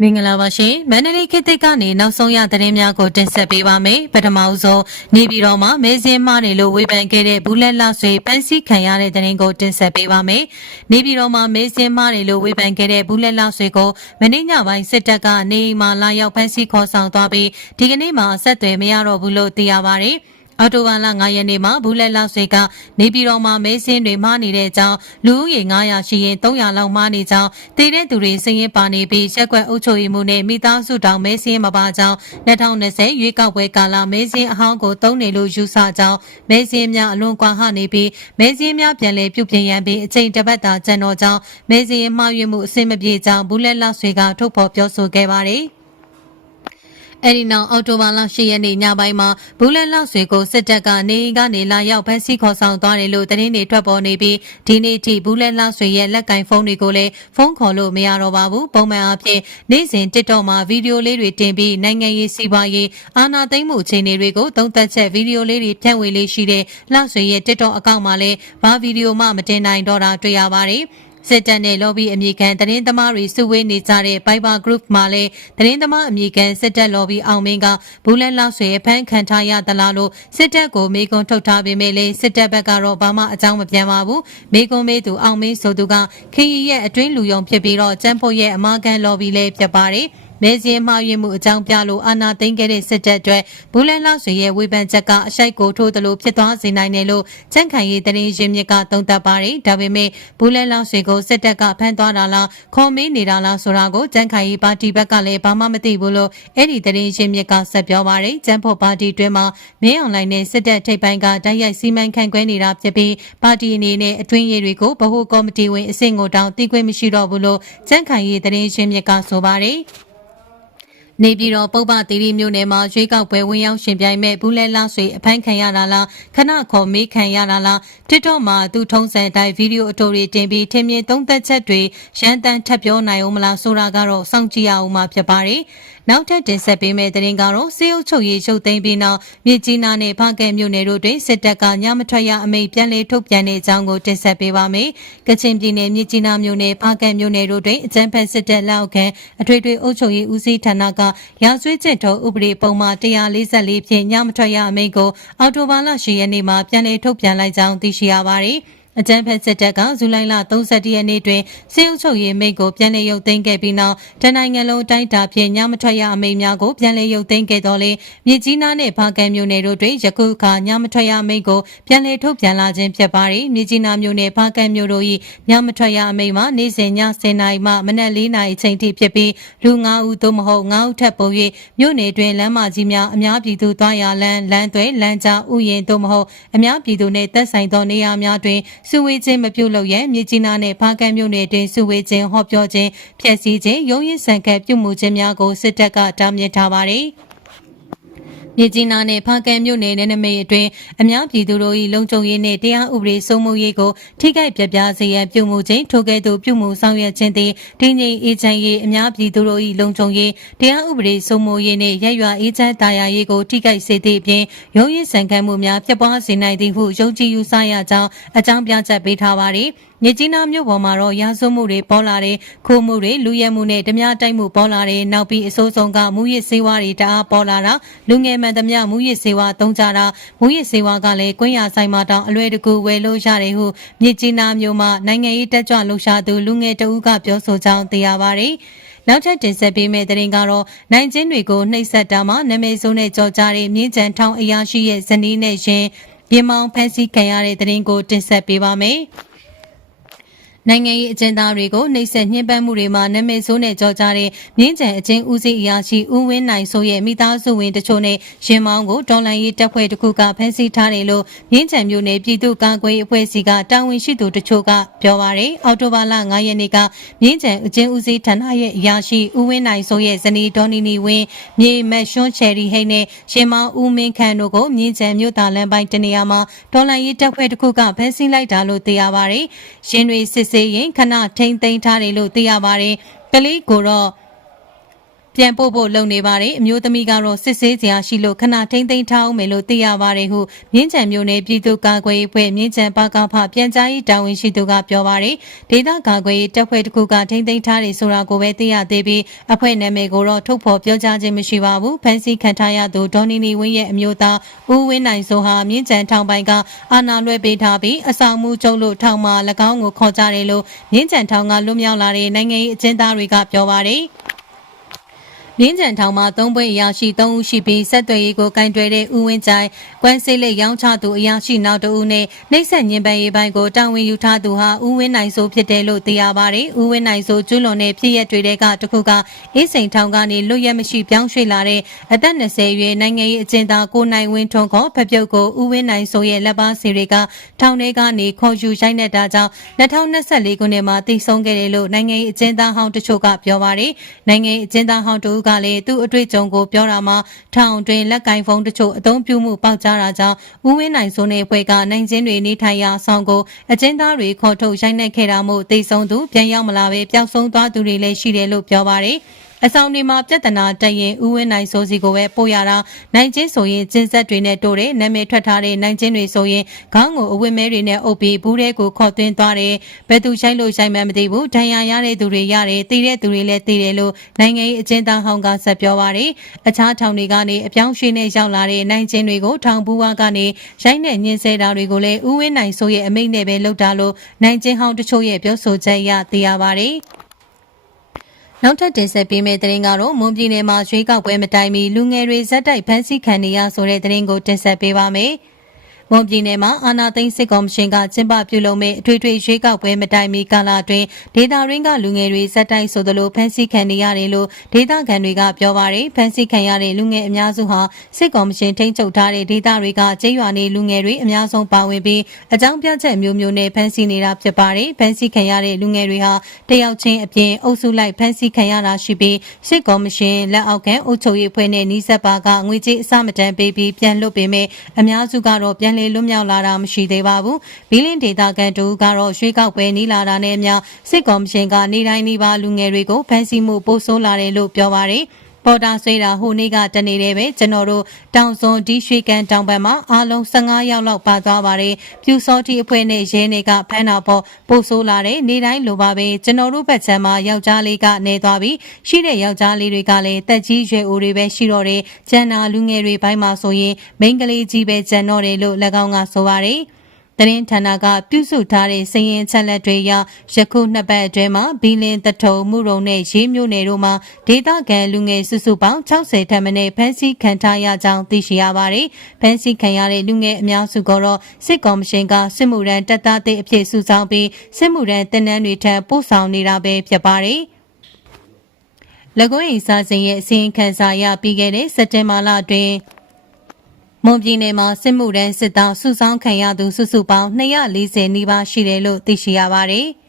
မင်္ဂလာပါရှင်မန္တလေးခေတ်သစ်ကနေနောက်ဆုံးရသတင်းများကိုတင်ဆက်ပေးပါမယ်ပထမအဆုံးနေပြည်တော်မှာမဲစင်းမားနေလို့ဝေဖန်ခဲ့တဲ့ဘူးလက်လဆွေပန်းစည်းခံရတဲ့သတင်းကိုတင်ဆက်ပေးပါမယ်နေပြည်တော်မှာမဲစင်းမားနေလို့ဝေဖန်ခဲ့တဲ့ဘူးလက်လဆွေကိုမနေ့ညပိုင်းစစ်တပ်ကနေအိမ်မှာလာရောက်ဖမ်းဆီးခေါ်ဆောင်သွားပြီးဒီကနေ့မှဆက်သွယ်မရတော့ဘူးလို့သိရပါတယ် အော်တိုဘာလ9ရက်နေ့မှာဘူးလက်လောက်ဆွေကနေပြည်တော်မှာမဲစင်းတွေမှားနေတဲ့အကြောင်းလူဦးရေ900ရှိရင်300လောက်မှားနေကြောင်းတည်တဲ့သူတွေစည်ရင်ပါနေပြီးရက်ကွက်အုပ်ချုပ်ရေးမှုနဲ့မိသားစုတောင်မဲစင်းမပါကြောင်း2020ရွေးကောက်ပွဲကာလမဲစင်းအဟောင်းကိုတုံးနေလို့ယူဆကြောင်းမဲစင်းများအလွန်ကွာဟနေပြီးမဲစင်းများပြန်လည်ပြုပြင်ရန်ပြီးအချိန်တစ်ပတ်တာကျန်တော်ကြောင်းမဲစင်းမှားယွင်းမှုအဆင်မပြေကြောင်းဘူးလက်လောက်ဆွေကထုတ်ဖော်ပြောဆိုခဲ့ပါတယ်။ အဲဒီနောက်အော်တိုဘာလ10ရက်နေ့ညပိုင်းမှာဘူးလက်လောက်ဆွေကိုစစ်တပ်ကနေအိမ်ကနေလာရောက်ဖမ်းဆီးခေါ်ဆောင်သွားတယ်လို့သတင်းတွေထွက်ပေါ်နေပြီးဒီနေ့ထိဘူးလက်လောက်ဆွေရဲ့လက်ကင်ဖုန်းတွေကိုလည်းဖုန်းခေါ်လို့မရတော့ပါဘူးပုံမှန်အားဖြင့်နေ့စဉ် TikTok မှာဗီဒီယိုလေးတွေတင်ပြီးနိုင်ငံရေးစီးပွားရေးအာဏာသိမ်းမှုအခြေအနေတွေကိုသုံးသပ်ချက်ဗီဒီယိုလေးတွေဖြန့်ဝေလေးရှိတဲ့လောက်ဆွေရဲ့ TikTok အကောင့်မှာလည်းဘာဗီဒီယိုမှမတင်နိုင်တော့တာတွေ့ရပါတယ် စစ်တပ်နဲ့ lobby အမည်ခံသတင်းသမားတွေစုဝေးနေကြတဲ့ Viber Group မှာလည်းသတင်းသမားအမည်ခံစစ်တပ် lobby အောင်မင်းကဘူးလက်လောက်ဆွေဖမ်းခံထားရသလားလို့စစ်တပ်ကိုမေးခွန်းထုတ်ထားပေမဲ့လည်းစစ်တပ်ဘက်ကတော့ဘာမှအကြောင်းမပြန်ပါဘူးမေးခွန်းမေးသူအောင်မင်းဆိုသူကခရီးရဲ့အတွင်းလူယုံဖြစ်ပြီးတော့ကျန်းဖို့ရဲ့အမာကန် lobby လည်းဖြစ်ပါတယ် မဲစင်းမှားယွင်းမှုအကြောင်းပြလို့အာဏာသိမ်းခဲ့တဲ့စစ်တပ်အတွက်ဘူးလန်လောက်ဆွေရဲ့ဝေဖန်ချက်ကအရှိုက်ကိုထိုးသလိုဖြစ်သွားစေနိုင်တယ်လို့ကြန့်ခိုင်ရေးသတင်းရင်းမြစ်ကသုံးသပ်ပါတယ်။ဒါပေမဲ့ဘူးလန်လောက်ဆွေကိုစစ်တပ်ကဖမ်းသွားတာလားခေါ်မေးနေတာလားဆိုတာကိုကြန့်ခိုင်ရေးပါတီဘက်ကလည်းဘာမှမသိဘူးလို့အဲ့ဒီသတင်းရင်းမြစ်ကဆက်ပြောပါတယ်။ကြန့်ဖို့ပါတီတွင်မှာမင်းအွန်လိုင်းနဲ့စစ်တပ်ထိပ်ပိုင်းကတိုက်ရိုက်စီမံခန့်ခွဲနေတာဖြစ်ပြီးပါတီအနေနဲ့အတွင်းရေးတွေကိုဗဟိုကော်မတီဝင်အဆင့်ကိုတောင်သိခွင့်မရှိတော့ဘူးလို့ကြန့်ခိုင်ရေးသတင်းရင်းမြစ်ကဆိုပါတယ်။ နေပြည်တော်ပုပ္ပသီရိမြို့နယ်မှာရွေးကောက်ပွဲဝင်ရောက်ရှင်ပြိုင်မဲ့ဘူးလဲလားဆွေအဖမ်းခံရတာလားခဏခေါ်မေးခံရတာလား TikTok မှာသူထုံးစံအတိုင်းဗီဒီယိုအတိုတွေတင်ပြီးထင်မြင်သုံးသက်ချက်တွေရန်တမ်းထပ်ပြောနိုင်အောင်မလားဆိုတာကတော့စောင့်ကြည့်ရအောင်မှာဖြစ်ပါတယ်နောက်ထပ်တင်ဆက်ပေးမယ့်သတင်းကတော့စေအုပ်ချုပ်ရေးရုပ်သိမ်းပြီးနောက်မြေကြီးနားနဲ့ဖကဲမြို့နယ်တို့တွင်စစ်တပ်ကညမထွက်ရအမိန့်ပြန်လည်ထုတ်ပြန်တဲ့အကြောင်းကိုတင်ဆက်ပေးပါမယ်။ကချင်ပြည်နယ်မြေကြီးနားမြို့နယ်ဖကဲမြို့နယ်တို့တွင်အကြမ်းဖက်စစ်တပ်လက်အောက်ခံအထွေထွေအုပ်ချုပ်ရေးဦးစီးဌာနကရာဇဝတ်ကျင့်ထုံးဥပဒေပုံမှန်144ဖြင့်ညမထွက်ရအမိန့်ကိုအော်တိုဘာလ10ရက်နေ့မှာပြန်လည်ထုတ်ပြန်လိုက်ကြောင်းသိရှိရပါတယ်။ အကြမ်းဖက်စစ်တပ်ကဇူလိုင်လ31ရက်နေ့တွင်စေအုပ်ချုပ်ရေးမိန့်ကိုပြန်လည်ရုပ်သိမ်းခဲ့ပြီးနောက်တနိုင်ငံလုံးတိုင်းတာဖြင့်ညမထွက်ရအမိန့်များကိုပြန်လည်ရုပ်သိမ်းခဲ့တော်လဲမြေကြီးနားနှင့်ဘာကန်မြို့နယ်တို့တွင်ယခုအခါညမထွက်ရအမိန့်ကိုပြန်လည်ထုတ်ပြန်လာခြင်းဖြစ်ပါသည်မြေကြီးနားမြို့နယ်ဘာကန်မြို့တို့၏ညမထွက်ရအမိန့်မှာနေ့စဉ်ည10:00နာရီမှမနက်4:00နာရီချိန်ထိဖြစ်ပြီးလူ9ဦးသို့မဟုတ်9ဦးထက်ပို၍မြို့နယ်တွင်လမ်းမကြီးများအများပြည်သူသွားရလမ်းလမ်းသွဲလမ်းကြားဥယျာဉ်သို့မဟုတ်အများပြည်သူနှင့်သက်ဆိုင်သောနေရာများတွင်စုဝေးခြင်းမပြုလုပ်ရန်မြေကြီးနားနှင့်ဘာကန်မြို့နယ်တွင်စုဝေးခြင်းဟောပြောခြင်းဖျက်ဆီးခြင်းရုံးရင်ဆန်ခတ်ပြုမှုခြင်းများကိုစစ်တပ်ကတားမြစ်ထားပါသည် မြေကြီးနားနဲ့ဖားကန်မြို့နယ်နယ်နိမိတ်အတွင်းအများပြည်သူတို့၏လုံခြုံရေးနှင့်တရားဥပဒေစိုးမိုးရေးကိုထိခိုက်ပြပြစေရန်ပြုမှုခြင်းထိုကဲ့သို့ပြုမှုဆောင်ရွက်ခြင်းသည်တည်ငြိမ်အေးချမ်းရေးအများပြည်သူတို့၏လုံခြုံရေးတရားဥပဒေစိုးမိုးရေးနှင့်ရက်ရွာအေးချမ်းတာယာရေးကိုထိခိုက်စေသည့်အပြင်ရုံးရည်ဆန်ခတ်မှုများဖြစ်ပွားစေနိုင်သည်ဟုယုံကြည်ယူဆရကြောင်းအကြောင်းပြချက်ပေးထားပါသည် မြစ်ကြီးနားမြို့ပေါ်မှာတော့ရာဇဝမှုတွေပေါ်လာတယ်ခိုးမှုတွေလူရဲမှုနဲ့ဓမြတိုက်မှုပေါ်လာတယ်နောက်ပြီးအစိုးဆုံးကမူရစ်စေဝါတွေတအားပေါ်လာတာလူငယ်မှန်သမျှမူရစ်စေဝါသုံးကြတာမူရစ်စေဝါကလည်းကွင်းရဆိုင်မှာတောင်အလွယ်တကူဝယ်လို့ရတယ်ဟုမြစ်ကြီးနားမြို့မှာနိုင်ငံရေးတက်ကြွလှုပ်ရှားသူလူငယ်တဦးကပြောဆိုကြောင်းသိရပါတယ်နောက်ထပ်တင်ဆက်ပေးမယ့်သတင်းကတော့နိုင်ကျင်းတွေကိုနှိပ်စက်တာမှာနာမည်ဆိုးနဲ့ကြော်ကြားတဲ့မြင်းကြံထောင်းအရာရှိရဲ့ဇနီးနဲ့ရှင်ပြင်မောင်ဖန်စီခံရတဲ့သတင်းကိုတင်ဆက်ပေးပါမယ်။ နိုင်ငံရေးအကျဉ်းသားတွေကိုနှိပ်စက်ညှဉ်းပန်းမှုတွေမှာနာမည်ဆိုးနဲ့ကြော်ကြားတဲ့မြင်းကြံအကျဉ်းဦးစီးအရာရှိဦးဝင်းနိုင်ဆိုရဲ့မိသားစုဝင်တချို့နဲ့ရင်မောင်းကိုဒေါ်လာရေးတပ်ဖွဲ့တစ်ခုကဖမ်းဆီးထားတယ်လို့မြင်းကြံမျိုးနယ်ပြည်သူ့ကာကွယ်ရေးအဖွဲ့စီကတာဝန်ရှိသူတချို့ကပြောပါရယ်အော်တိုဘာလ9ရက်နေ့ကမြင်းကြံအကျဉ်းဦးစီးဌာနရဲ့အရာရှိဦးဝင်းနိုင်ဆိုရဲ့ဇနီးဒေါ်နီနီဝင်းမြေမက်ရွှွန်းချယ်ရီဟိတ်နဲ့ရင်မောင်းဦးမင်းခန့်တို့ကိုမြင်းကြံမြို့သားလမ်းပိုင်းတနေရာမှာဒေါ်လာရေးတပ်ဖွဲ့တစ်ခုကဖမ်းဆီးလိုက်တာလို့သိရပါရယ်ရင်တွေစစ်ဆေးရင်ခဏထိမ့်သိမ်းထားတယ်လို့သိရပါတယ်။ကလေးကိုတော့ ပြန်ပို့ဖို့လုပ်နေပါတယ်အမျိုးသမီးကတော့စစ်ဆေးစရာရှိလို့ခဏထိမ့်သိမ်းထားအောင်မယ်လို့သိရပါတယ်ဟုမြင်းချံမျိုးနယ်ပြည်သူ့ကာကွယ်ရေးဖွဲ့မြင်းချံပါကဖပြန်ကြားရေးတာဝန်ရှိသူကပြောပါတယ်ဒေသကာကွယ်ရေးတပ်ဖွဲ့တစ်ခုကထိမ့်သိမ်းထားတယ်ဆိုတာကိုပဲသိရသေးပြီးအဖွဲ့နာမည်ကိုတော့ထုတ်ဖော်ပြောကြားခြင်းမရှိပါဘူးဖန်စီခံထားရသူဒေါ်နီနီဝင်းရဲ့အမျိုးသားဦးဝင်းနိုင်ဆိုဟာမြင်းချံထောင်ပိုင်းကအာဏာလွှဲပေးထားပြီးအဆောင်မှုကျုံလို့ထောင်မှာ၎င်းကိုခေါ်ကြတယ်လို့မြင်းချံထောင်ကလွတ်မြောက်လာတဲ့နိုင်ငံရေးအကျဉ်းသားတွေကပြောပါတယ် မြင်းကြံထောင်မှာသုံးပွင့်အရာရှိ၃ဦးရှိပြီးဆက်သွယ်ရေးကိုကင်တွယ်တဲ့ဦးဝင်းကြိုင်ကွမ်းစိတ်လက်ရောင်းချသူအရာရှိနောက်တဦးနဲ့နှိမ့်ဆက်ညင်ပန်ရေးပိုင်းကိုတာဝန်ယူထားသူဟာဦးဝင်းနိုင်ဆိုဖြစ်တယ်လို့သိရပါတယ်။ဦးဝင်းနိုင်ဆိုကျူးလွန်တဲ့ဖြစ်ရက်တွေတဲကတစ်ခုကအေးစိန်ထောင်ကနေလွတ်ရက်မရှိပြောင်းရွှေ့လာတဲ့အသက်20အရွယ်နိုင်ငံရေးအကျဉ်းသားကိုနိုင်ဝင်းထွန်းခေါ်ဖပြုတ်ကိုဦးဝင်းနိုင်ဆိုရဲ့လက်ပါစီတွေကထောင်ထဲကနေခေါ်ယူရိုက်နှက်တာကြောင့်2024ခုနှစ်မှာတည်ဆုံးခဲ့တယ်လို့နိုင်ငံရေးအကျဉ်းသားဟောင်းတချို့ကပြောပါတယ်။နိုင်ငံရေးအကျဉ်းသားဟောင်းတဦးကလည်းသူ့အတွေ့အကြုံကိုပြောတာမှာထောင်တွင်လက်ကင်ဖုန်းတချို့အသုံးပြုမှုပေါက်ကြားတာကြောင့်ဦးဝင်းနိုင်စိုးတဲ့အဖွဲ့ကနိုင်ချင်းတွေနေထိုင်ရာအဆောင်ကိုအကျဉ်းသားတွေခေါ်ထုတ်ရိုက်နှက်ခဲ့တာမို့တိတ်ဆုံးသူပြန်ရောက်မလာပဲပျောက်ဆုံးသွားသူတွေလည်းရှိတယ်လို့ပြောပါတယ်။ အဆောင်တွေမှာပြဿနာတက်ရင်ဥဝင်းနိုင်စိုးစီကိုပဲပို့ရတာနိုင်ချင်းဆိုရင်ကျင်းဆက်တွေနဲ့တိုးတယ်နာမည်ထွက်ထားတဲ့နိုင်ချင်းတွေဆိုရင်ခေါင်းကိုအဝတ်မဲတွေနဲ့အုပ်ပြီးဘူးတဲ့ကိုခေါ်သွင်းသွားတယ်ဘယ်သူရှိုက်လို့ရှိုက်မှမသိဘူးဒဏ်ရာရတဲ့သူတွေရတယ်တည်တဲ့သူတွေလည်းတည်တယ်လို့နိုင်ငံရေးအကျဉ်းသားဟောင်းကဆက်ပြောပါတယ်အခြားထောင်တွေကနေအပြောင်းရွှေ့နဲ့ရောက်လာတဲ့နိုင်ချင်းတွေကိုထောင်ဘူးဝါကနေရိုက်နဲ့ညှင်းဆဲတာတွေကိုလည်းဥဝင်းနိုင်ဆိုရဲ့အမိန့်နဲ့ပဲလုပ်တာလို့နိုင်ချင်းဟောင်းတချို့ရဲ့ပြောဆိုချက်အရသိရပါတယ် နောက်ထပ်တင်ဆက်ပေးမယ့်သတင်းကတော့မွန်ပြည်နယ်မှာရွေးကောက်ပွဲမတိုင်မီလူငယ်တွေဇက်တိုက်ဖမ်းဆီးခံနေရဆိုတဲ့သတင်းကိုတင်ဆက်ပေးပါမယ်။ မွန်ပြည်နယ်မှာအာဏာသိမ်းစစ်ကောင်ရှင်ကကျင်းပပြုလုပ်မဲ့အထွေထွေရွေးကောက်ပွဲမတိုင်မီကာလအတွင်းဒေတာရင်းကလူငယ်တွေစက်တိုက်ဆိုသလိုဖမ်းဆီးခံနေရတယ်လို့ဒေတာခံတွေကပြောပါရယ်ဖမ်းဆီးခံရတဲ့လူငယ်အများစုဟာစစ်ကောင်ရှင်ထိန်းချုပ်ထားတဲ့ဒေတာတွေကကျေးရွာနေလူငယ်တွေအများဆုံးပါဝင်ပြီးအကြောင်းပြချက်မျိုးမျိုးနဲ့ဖမ်းဆီးနေတာဖြစ်ပါတယ်ဖမ်းဆီးခံရတဲ့လူငယ်တွေဟာတယောက်ချင်းအပြင်အုပ်စုလိုက်ဖမ်းဆီးခံရတာရှိပြီးစစ်ကောင်ရှင်လက်အောက်ခံအုပ်ချုပ်ရေးဖွဲ့နဲ့နှီးဆက်ပါကငွေကြေးအစမတန်ပေးပြီးပြန်လွတ်ပေမဲ့အများစုကတော့ပြန်လည်လွတ်မြောက်လာတာမရှိသေးပါဘူး။ဘီလင်းဒေတာကန်တူကတော့ရွှေကောက်ပွဲနီးလာတာနဲ့အမျှစစ်ကော်မရှင်ကနေတိုင်းနေပါလူငယ်တွေကိုဖမ်းဆီးမှုပို့ဆိုးလာတယ်လို့ပြောပါရယ်။ ပေါ်တာဆွေးတာဟိုနေ့ကတနေတယ်ပဲကျွန်တော်တို့တောင်စွန်ဒီရွှေကန်တောင်ဘက်မှာအားလုံး15ယောက်လောက်ပါသွားပါတယ်ပြူစောတိအဖွဲ့နဲ့ရဲနေကဖမ်းတာပေါ်ပို့ဆိုးလာတဲ့နေတိုင်းလိုပါပဲကျွန်တော်တို့ဘက်ချမ်းမှာယောက်ျားလေးကနေသွားပြီးရှိတဲ့ယောက်ျားလေးတွေကလည်းတက်ကြီးရွယ်အိုတွေပဲရှိတော့တယ်ကျန်နာလူငယ်တွေဘိုင်းမှာဆိုရင်မိန်းကလေးကြီးပဲကျန်တော့တယ်လို့၎င်းကဆိုပါတယ် သတင်းဌာနကပြုစုထားတဲ့စည်ရင်ချက်လက်တွေအရယခုနှစ်ပတ်အတွင်းမှာဘီလင်းတထုံမှုရုံနဲ့ရေးမြို့နယ်တို့မှာဒေသခံလူငယ်စုစုပေါင်း60ထက်မနည်းဖမ်းဆီးခံထားရကြောင်းသိရှိရပါတယ်။ဖမ်းဆီးခံရတဲ့လူငယ်အများစုကတော့စစ်ကော်မရှင်ကစစ်မှုရန်တပ်သားတွေအဖြစ်စုဆောင်းပြီးစစ်မှုရန်တင်နန်းတွေထပ်ပို့ဆောင်နေတာပဲဖြစ်ပါတယ်။လကွင်းအိစာစင်ရဲ့အစည်းအဝေးစာရပြီးခဲ့တဲ့စက်တင်ဘာလအတွင်း မွန်ပြည်နယ်မှာစစ်မှုထမ်းစစ်သားစုဆောင်းခံရသူစုစုပေါင်း240နီးပါးရှိတယ်လို့သိရှိရပါတယ်။